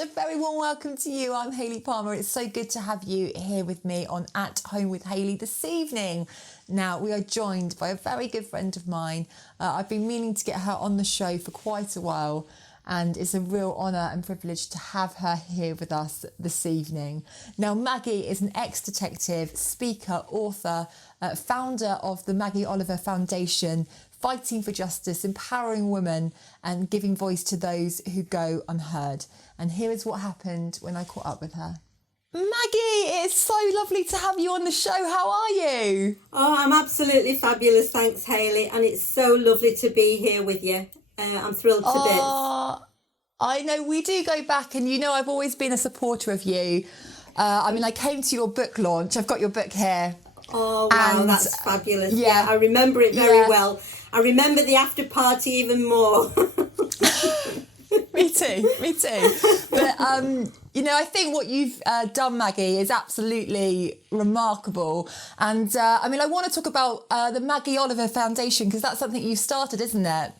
And a very warm welcome to you. I'm Hayley Palmer. It's so good to have you here with me on At Home with Hayley this evening. Now, we are joined by a very good friend of mine. I've been meaning to get her on the show for quite a while, and it's a real honour and privilege to have her here with us this evening. Now, Maggie is an ex-detective, speaker, author, founder of the Maggie Oliver Foundation, fighting for justice, empowering women and giving voice to those who go unheard. And here is what happened when I caught up with her. Maggie, it's so lovely to have you on the show. How are you? Oh, I'm absolutely fabulous. Thanks, Hayley. And it's so lovely to be here with you. I'm thrilled to bits. I know we do go back, and you know I've always been a supporter of you. I came to your book launch. I've got your book here. Oh, wow, that's fabulous. Yeah, I remember it very well. I remember the after party even more. Me too. But, I think what you've done, Maggie, is absolutely remarkable. And, I want to talk about the Maggie Oliver Foundation, because that's something you started, isn't it?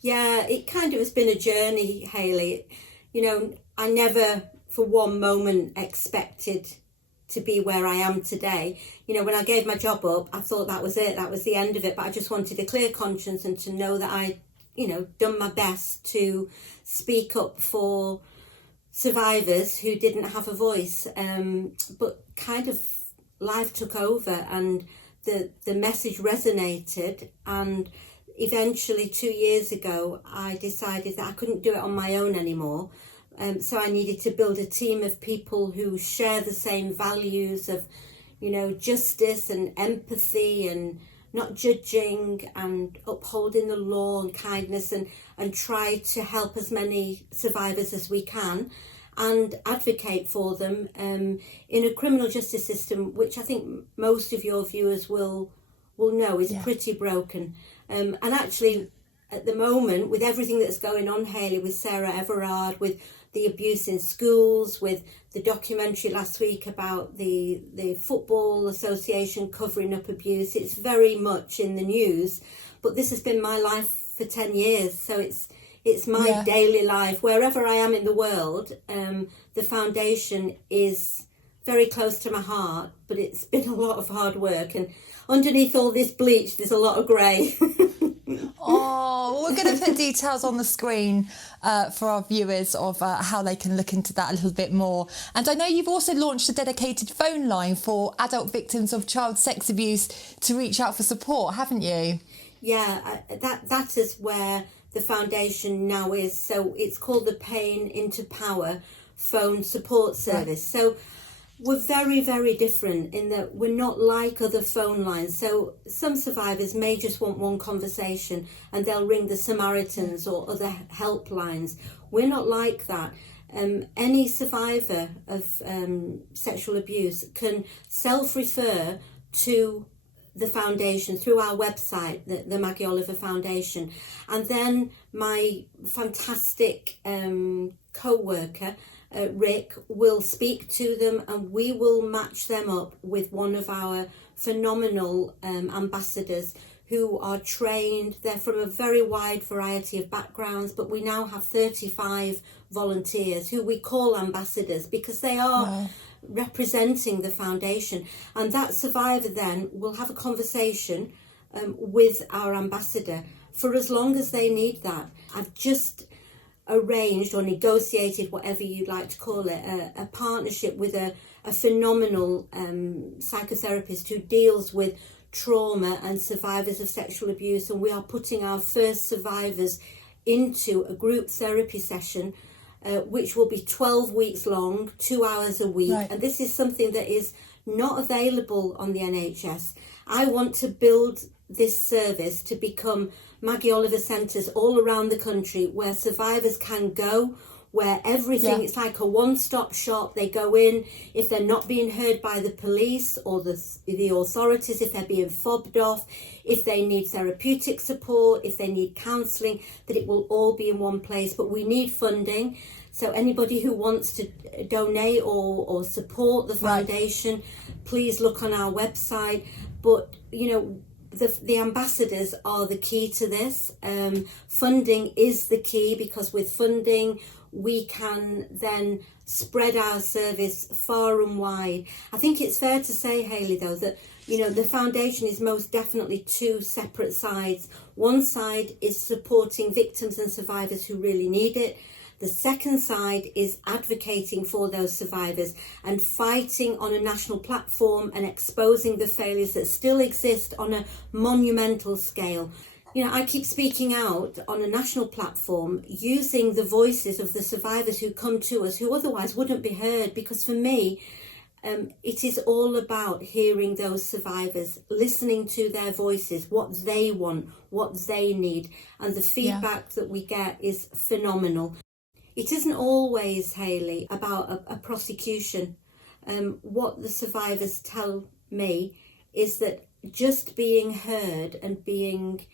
Yeah, it kind of has been a journey, Hayley. You know, I never for one moment expected to be where I am today. You know, when I gave my job up, I thought that was it, that was the end of it. But I just wanted a clear conscience and to know that I, done my best to speak up for survivors who didn't have a voice. But kind of life took over and the message resonated, and eventually 2 years ago, I decided that I couldn't do it on my own anymore. So I needed to build a team of people who share the same values of, justice and empathy and not judging and upholding the law and kindness, and try to help as many survivors as we can and advocate for them in a criminal justice system, which I think most of your viewers will know is pretty broken. And actually, at the moment, with everything that's going on, Hayley, with Sarah Everard, with the abuse in schools, with the documentary last week about the Football Association covering up abuse, it's very much in the news. But this has been my life for 10 years, so it's my daily life. Wherever I am in the world, the foundation is very close to my heart, but it's been a lot of hard work, and underneath all this bleach there's a lot of grey. We're going to put details on the screen for our viewers of how they can look into that a little bit more. And I know you've also launched a dedicated phone line for adult victims of child sex abuse to reach out for support, haven't you? Yeah, that is where the foundation now is. So it's called the Pain into Power phone support service. Right. So we're very, very different in that we're not like other phone lines. So some survivors may just want one conversation and they'll ring the Samaritans or other helplines. We're not like that. Any survivor of sexual abuse can self-refer to the foundation through our website, the Maggie Oliver Foundation. And then my fantastic co-worker, Rick, will speak to them, and we will match them up with one of our phenomenal ambassadors who are trained. They're from a very wide variety of backgrounds, but we now have 35 volunteers who we call ambassadors because they are representing the foundation. And that survivor then will have a conversation with our ambassador for as long as they need that. I've just arranged or negotiated, whatever you'd like to call it, a partnership with a phenomenal psychotherapist who deals with trauma and survivors of sexual abuse, and we are putting our first survivors into a group therapy session which will be 12 weeks long, 2 hours a week. Right. And this is something that is not available on the NHS. I want to build this service to become Maggie Oliver centres all around the country where survivors can go, where everything, it's like a one-stop shop. They go in, if they're not being heard by the police or the authorities, if they're being fobbed off, if they need therapeutic support, if they need counselling, that it will all be in one place. But we need funding. So anybody who wants to donate or support the foundation, please look on our website. But, you know, the ambassadors are the key to this. Funding is the key, because with funding we can then spread our service far and wide. I think it's fair to say, Hayley, though, that the foundation is most definitely two separate sides. One side is supporting victims and survivors who really need it. The second side is advocating for those survivors and fighting on a national platform and exposing the failures that still exist on a monumental scale. I keep speaking out on a national platform, using the voices of the survivors who come to us who otherwise wouldn't be heard, because for me, it is all about hearing those survivors, listening to their voices, what they want, what they need, and the feedback that we get is phenomenal. It isn't always, Hayley, about a prosecution. What the survivors tell me is that just being heard and being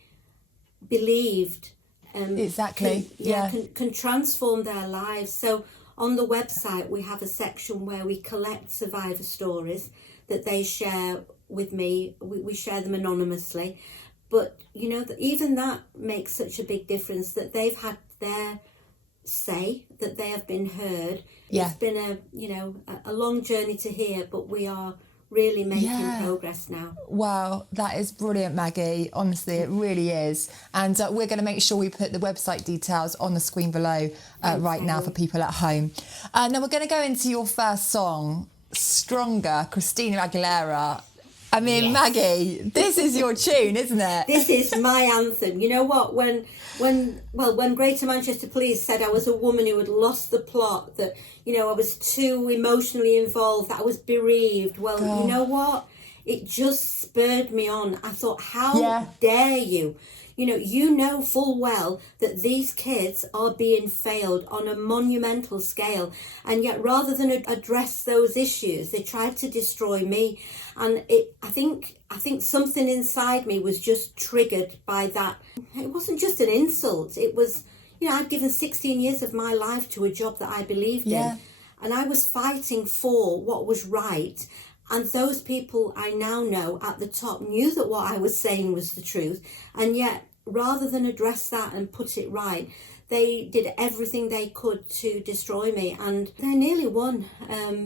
believed can transform their lives. So on the website we have a section where we collect survivor stories that they share with me. We share them anonymously, but even that makes such a big difference, that they've had their say, that they have been heard. It's been a long journey to here, but we are really making progress now. Wow, that is brilliant, Maggie. Honestly, it really is. And we're going to make sure we put the website details on the screen below now for people at home. Now we're going to go into your first song, Stronger, Christina Aguilera. I mean, Maggie, this is your tune, isn't it? This is my anthem. You know what? When Greater Manchester Police said I was a woman who had lost the plot, that I was too emotionally involved, that I was bereaved. Well, you know what? It just spurred me on. I thought, how dare you? You know full well that these kids are being failed on a monumental scale, and yet rather than address those issues, they tried to destroy me. And I think something inside me was just triggered by that. It wasn't just an insult. It was, I'd given 16 years of my life to a job that I believed in, and I was fighting for what was right. And those people I now know at the top knew that what I was saying was the truth. And yet, rather than address that and put it right, they did everything they could to destroy me. And they nearly won,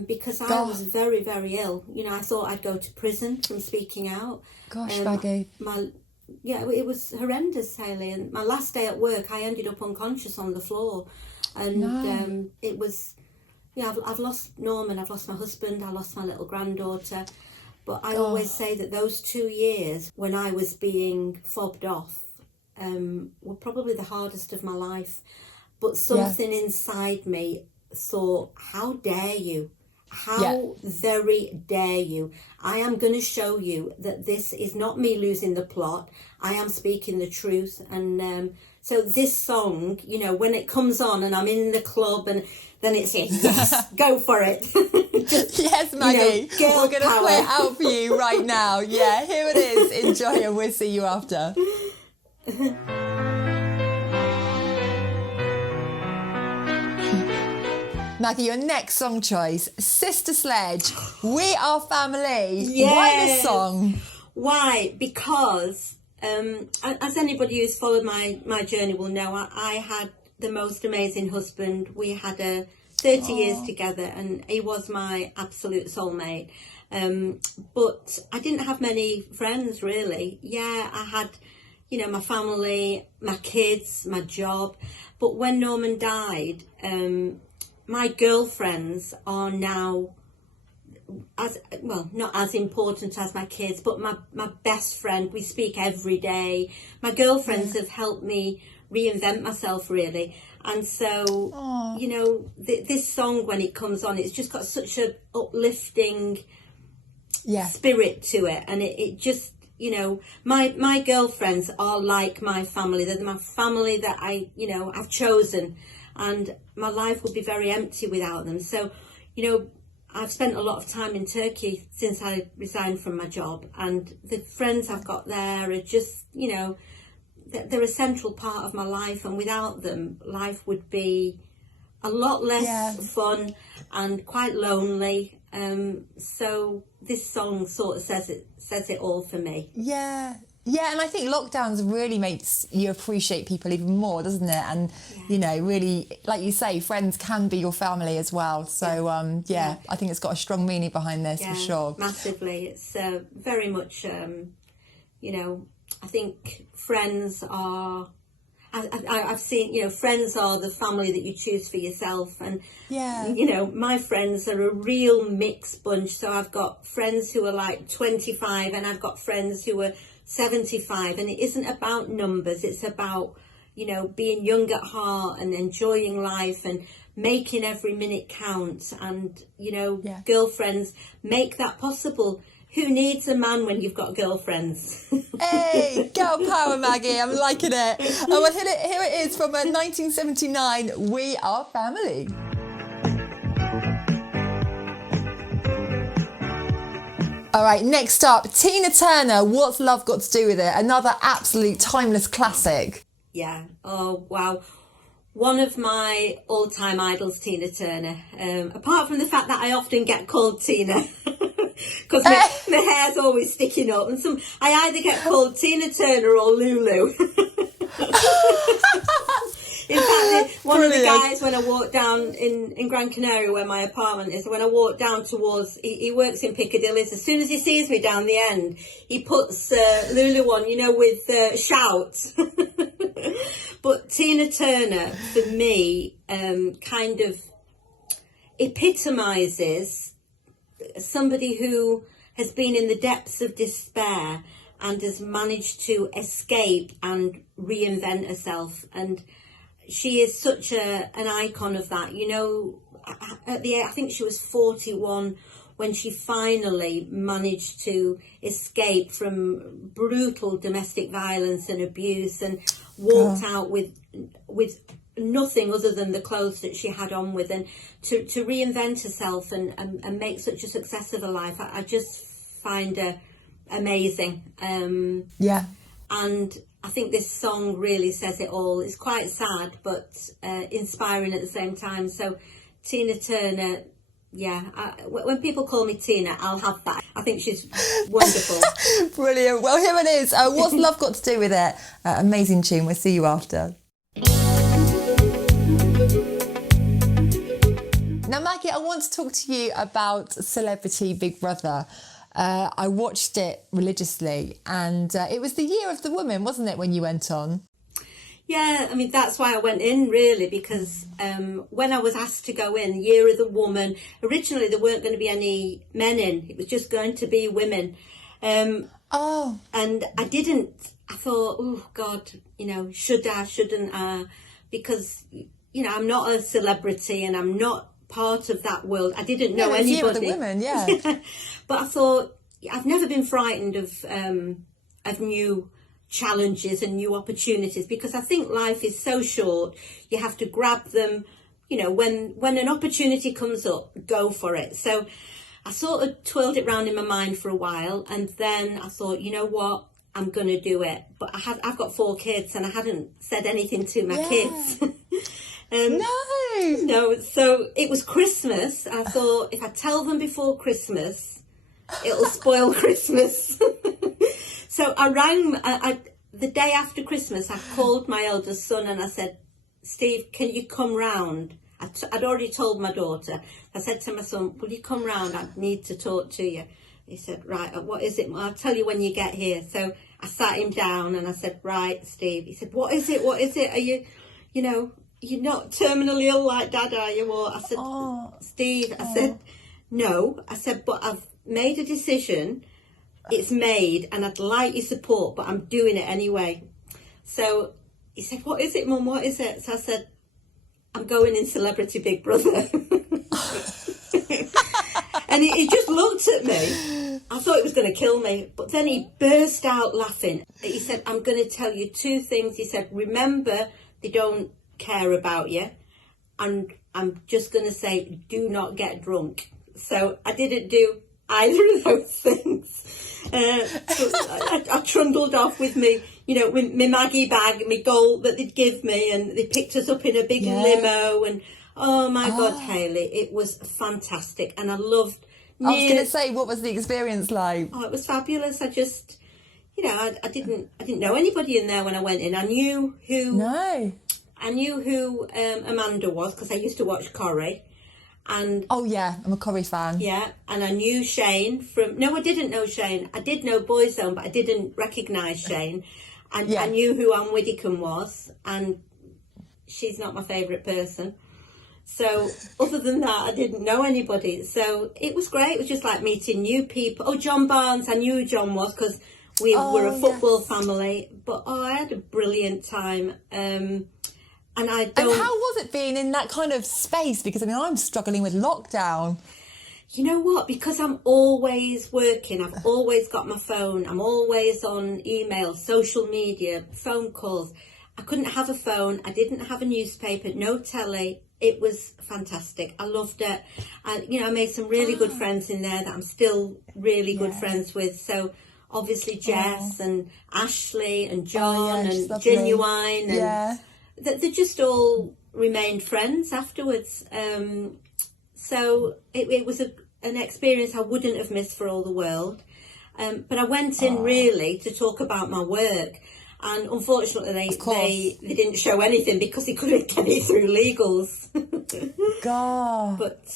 because I was very, very ill. I thought I'd go to prison from speaking out. Gosh, Maggie. It was horrendous, Hayley. And my last day at work, I ended up unconscious on the floor. And it was... I've lost Norman, I've lost my husband, I lost my little granddaughter. But I always say that those 2 years when I was being fobbed off were probably the hardest of my life. But something inside me thought, how dare you? How very dare you? I am going to show you that this is not me losing the plot. I am speaking the truth. And so this song, when it comes on and I'm in the club, and then it's yes, go for it. Yes, Maggie. We're going to play it out for you right now. Yeah, here it is. Enjoy, and we'll see you after. Maggie, your next song choice, Sister Sledge, We Are Family. Yes. Why this song? Why? Because, as anybody who's followed my journey will know, I had the most amazing husband. We had 30 years together, and he was my absolute soulmate. But I didn't have many friends, really. Yeah, I had, my family, my kids, my job. But when Norman died, my girlfriends are now not as important as my kids, but my best friend. We speak every day. My girlfriends have helped me reinvent myself, really. And so, this song, when it comes on, it's just got such a uplifting spirit to it. And it just, my girlfriends are like my family. They're my family that I've chosen. And my life would be very empty without them. So, I've spent a lot of time in Turkey since I resigned from my job. And the friends I've got there are just, they're a central part of my life. And without them, life would be a lot less fun and quite lonely. So this song sort of says it all for me. Yeah. Yeah, and I think lockdowns really makes you appreciate people even more, doesn't it? And, you know, really, like you say, friends can be your family as well. So, I think it's got a strong meaning behind this for sure. Massively. It's very much, you know, I think friends are... I've seen, you know, friends are the family that you choose for yourself. And, you know, my friends are a real mixed bunch. So I've got friends who are like 25 and I've got friends who are 75. And it isn't about numbers. It's about, you know, being young at heart and enjoying life and making every minute count. And, you know, girlfriends make that possible. Who needs a man when you've got girlfriends? Hey, girl power, Maggie. I'm liking it. Oh, well, here it is from 1979, We Are Family. All right, next up, Tina Turner, What's Love Got to Do With It? Another absolute timeless classic. Yeah. Oh, wow. One of my all-time idols, Tina Turner. Apart from the fact that I often get called Tina. Because my hair's always sticking up, and I either get called Tina Turner or Lulu. In fact, one of the guys, when I walk down in Gran Canaria, where my apartment is, when I walk down towards, he works in Piccadilly, as soon as he sees me down the end, he puts Lulu on, you know, with Shout. But Tina Turner, for me, kind of epitomises somebody who has been in the depths of despair and has managed to escape and reinvent herself. And she is such an icon of that. You know, I think she was 41 when she finally managed to escape from brutal domestic violence and abuse and walked out with nothing other than the clothes that she had on with, and to reinvent herself and make such a success of her life. I just find her amazing. And I think this song really says it all. It's quite sad but inspiring at the same time. So Tina Turner, when people call me Tina, I'll have that. I think she's wonderful. Brilliant. Well, here it is. What's Love Got to Do With It? Amazing tune. We'll see you after. Now, Maggie, I want to talk to you about Celebrity Big Brother. I watched it religiously, and it was the year of the woman, wasn't it, when you went on? Yeah, I mean, that's why I went in, really, because when I was asked to go in, the year of the woman, originally there weren't going to be any men in. It was just going to be women. And I didn't. I thought, oh, God, you know, should I, shouldn't I? Because, you know, I'm not a celebrity and I'm not part of that world. I didn't know anybody. Year of the women, But I thought, I've never been frightened of new challenges and new opportunities, because I think life is so short. You have to grab them, you know, when an opportunity comes up, go for it. So I sort of twirled it round in my mind for a while, and then I thought, you know what, I'm going to do it. But I've got 4 kids and I hadn't said anything to my kids. No, so it was Christmas. I thought, if I tell them before Christmas, it'll spoil Christmas. So I rang, the day after Christmas, I called my eldest son and I said, Steve, can you come round? I'd already told my daughter. I said to my son, will you come round? I need to talk to you. He said, right, what is it? Well, I'll tell you when you get here. So I sat him down and I said, right, Steve. He said, what is it? What is it? Are you, you know, you're not terminally ill like Dad, are you? Or I said, Steve, I said, no. I said, but I've made a decision. It's made and I'd like your support, but I'm doing it anyway. So he said, what is it, Mum? What is it? So I said, I'm going in Celebrity Big Brother. And he just looked at me. I thought he was going to kill me. But then he burst out laughing. He said, I'm going to tell you 2 things. He said, remember, they don't care about you. And I'm just going to say, do not get drunk. So I didn't do either of those things. So I trundled off with me, you know, with my Maggie bag, my gold that they'd give me, and they picked us up in a big limo, and oh my God, Hayley, it was fantastic, and I loved. I was going to say, what was the experience like? Oh, it was fabulous. I just, you know, I didn't know anybody in there when I went in. I knew who Amanda was because I used to watch Corrie. And oh yeah, I'm a Corrie fan. Yeah, and I knew Shane from. No, I didn't know Shane. I did know Boyzone, but I didn't recognise Shane. And I knew who Anne Widdecombe was, and she's not my favourite person. So other than that, I didn't know anybody. So it was great. It was just like meeting new people. Oh, John Barnes, I knew who John was because we were a football family. But I had a brilliant time. And how was it being in that kind of space? Because I mean, I'm struggling with lockdown. You know what? Because I'm always working. I've always got my phone. I'm always on email, social media, phone calls. I couldn't have a phone. I didn't have a newspaper, no telly. It was fantastic. I loved it. And, you know, I made some really good friends in there that I'm still really good friends with. So obviously Jess and Ashley and John and Genuine. And they just all remained friends afterwards. So it was an experience I wouldn't have missed for all the world. But I went in really to talk about my work. And unfortunately, they didn't show anything because they couldn't get it through legals. God. But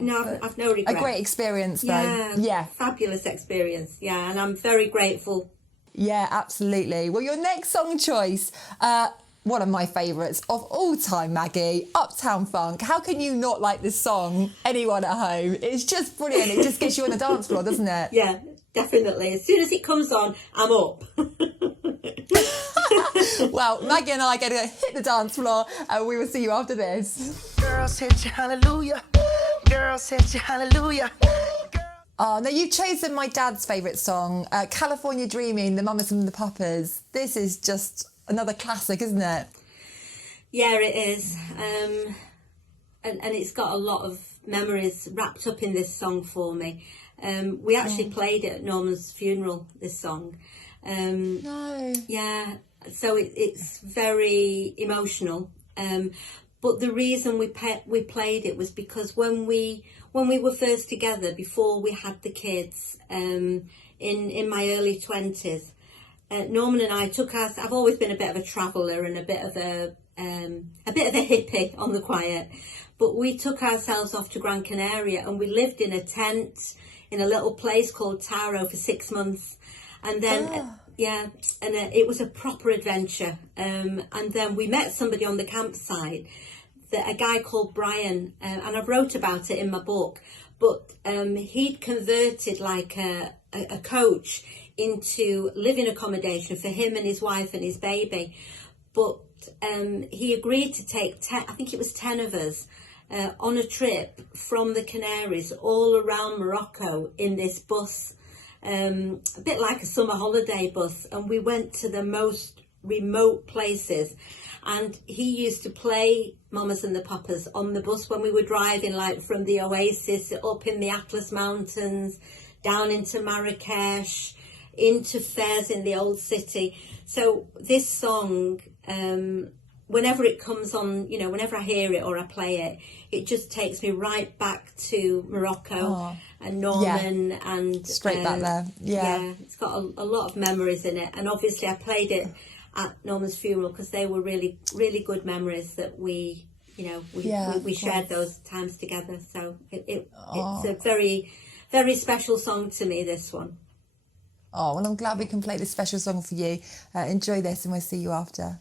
no, I've no regrets. A great experience, though. Yeah. Fabulous experience. Yeah, and I'm very grateful. Yeah, absolutely. Well, your next song choice, one of my favourites of all time, Maggie, Uptown Funk. How can you not like this song, anyone at home? It's just brilliant. It just gets you on the dance floor, doesn't it? Yeah, definitely. As soon as it comes on, I'm up. Well, Maggie and I are going to hit the dance floor and we will see you after this. Girls hit you, hallelujah. Girls hit you, hallelujah. Oh, now you've chosen my dad's favourite song, California Dreaming, the Mamas and the Papas. This is just another classic, isn't it? Yeah, it is. And it's got a lot of memories wrapped up in this song for me. We actually played it at Norman's funeral, this song. No. Yeah, so it's very emotional. But the reason we played it was because when we were first together, before we had the kids, in my early 20s, Norman and I took us. I've always been a bit of a traveller and a bit of a hippie on the quiet, but we took ourselves off to Gran Canaria and we lived in a tent in a little place called Taro for 6 months. And then, it was a proper adventure. And then we met somebody on the campsite, a guy called Brian, and I wrote about it in my book. But he'd converted like a coach into living accommodation for him and his wife and his baby. But he agreed to take 10 of us on a trip from the Canaries all around Morocco in this bus. A bit like a summer holiday bus, and we went to the most remote places, and he used to play Mamas and the Papas on the bus when we were driving, like from the Oasis up in the Atlas Mountains, down into Marrakesh, into Fez in the old city. So this song, whenever it comes on, you know, whenever I hear it or I play it, it just takes me right back to Morocco and Norman and straight back there. Yeah, it's got a lot of memories in it, and obviously I played it at Norman's funeral because they were really, really good memories that we shared those times together. So it's a very, very special song to me, this one. Oh, well, I'm glad we can play this special song for you. Enjoy this and we'll see you after.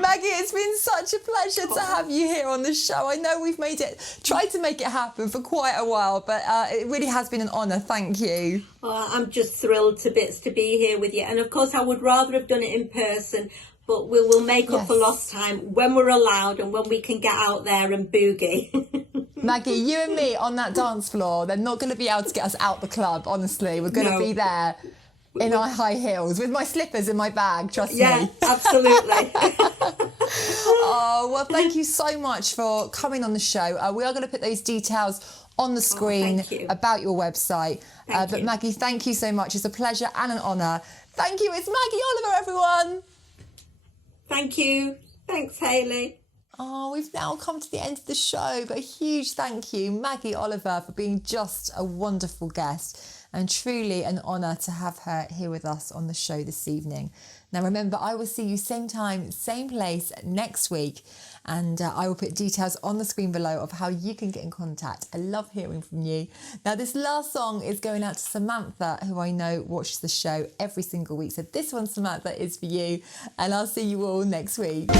Maggie, it's been such a pleasure to have you here on the show. I know we've tried to make it happen for quite a while, but it really has been an honour. Thank you. Oh, I'm just thrilled to bits to be here with you. And of course, I would rather have done it in person, but we'll make up for lost time when we're allowed and when we can get out there and boogie. Maggie, you and me on that dance floor, they're not going to be able to get us out the club, honestly. We're going to be there in our high heels with my slippers in my bag, trust me. Yeah, absolutely. Oh, well, thank you so much for coming on the show. We are going to put those details on the screen about your website. But Maggie, thank you so much. It's a pleasure and an honour. Thank you. It's Maggie Oliver, everyone. Thank you. Thanks, Hayley. Oh, we've now come to the end of the show, but a huge thank you, Maggie Oliver, for being just a wonderful guest and truly an honour to have her here with us on the show this evening. Now, remember, I will see you same time, same place next week, and I will put details on the screen below of how you can get in contact. I love hearing from you. Now, this last song is going out to Samantha, who I know watches the show every single week. So this one, Samantha, is for you, and I'll see you all next week.